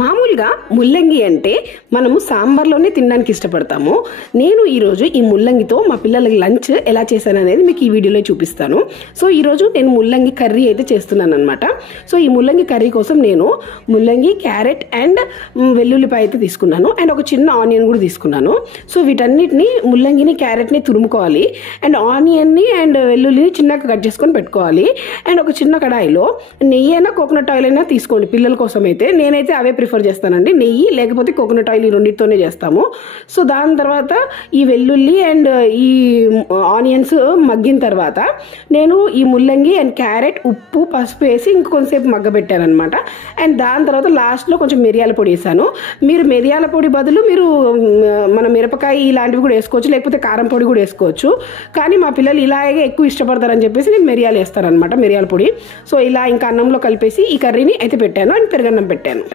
మామూలుగా ముల్లంగి అంటే మనము సాంబార్లోనే తినడానికి ఇష్టపడతాము. నేను ఈరోజు ఈ ముల్లంగితో మా పిల్లలకి లంచ్ ఎలా చేశాను అనేది మీకు ఈ వీడియోలో చూపిస్తాను. సో ఈరోజు నేను ముల్లంగి కర్రీ అయితే చేస్తున్నాను అనమాట. సో ఈ ముల్లంగి కర్రీ కోసం నేను ముల్లంగి, క్యారెట్ అండ్ వెల్లుల్లిపాయ అయితే తీసుకున్నాను. అండ్ ఒక చిన్న ఆనియన్ కూడా తీసుకున్నాను. సో వీటన్నిటిని ముల్లంగిని, క్యారెట్ని తురుముకోవాలి. అండ్ ఆనియన్ని అండ్ వెల్లుల్లిని చిన్నగా కట్ చేసుకొని పెట్టుకోవాలి. అండ్ ఒక చిన్న కడాయిలో నెయ్యి అయినా కోకోనట్ ఆయిల్ అయినా తీసుకోండి పిల్లల కోసం అయితే. నేనైతే అవే ప్రిఫర్ చేస్తానండి, నెయ్యి లేకపోతే కోకోనట్ ఆయిల్, ఈ రెండింటితోనే చేస్తాము. సో దాని తర్వాత ఈ వెల్లుల్లి అండ్ ఈ ఆనియన్స్ మగ్గిన తర్వాత నేను ఈ ముల్లంగి అండ్ క్యారెట్, ఉప్పు, పసుపు వేసి ఇంకొంతసేపు మగ్గబెట్టాను అనమాట. అండ్ దాని తర్వాత లాస్ట్లో కొంచెం మిరియాల పొడి వేసాను. మీరు మిరియాల పొడి బదులు మీరు మన మిరపకాయ ఇలాంటివి కూడా వేసుకోవచ్చు, లేకపోతే కారం పొడి కూడా వేసుకోవచ్చు. కానీ మా పిల్లలు ఇలాగే ఎక్కువ ఇష్టపడతారని చెప్పేసి నేను మిరియాలు వేస్తాను అనమాట, మిరియాల పొడి. సో ఇలా ఇంకా అన్నంలో కలిపేసి ఈ కర్రీని అయితే పెట్టాను అండ్ పెరుగన్నం పెట్టాను.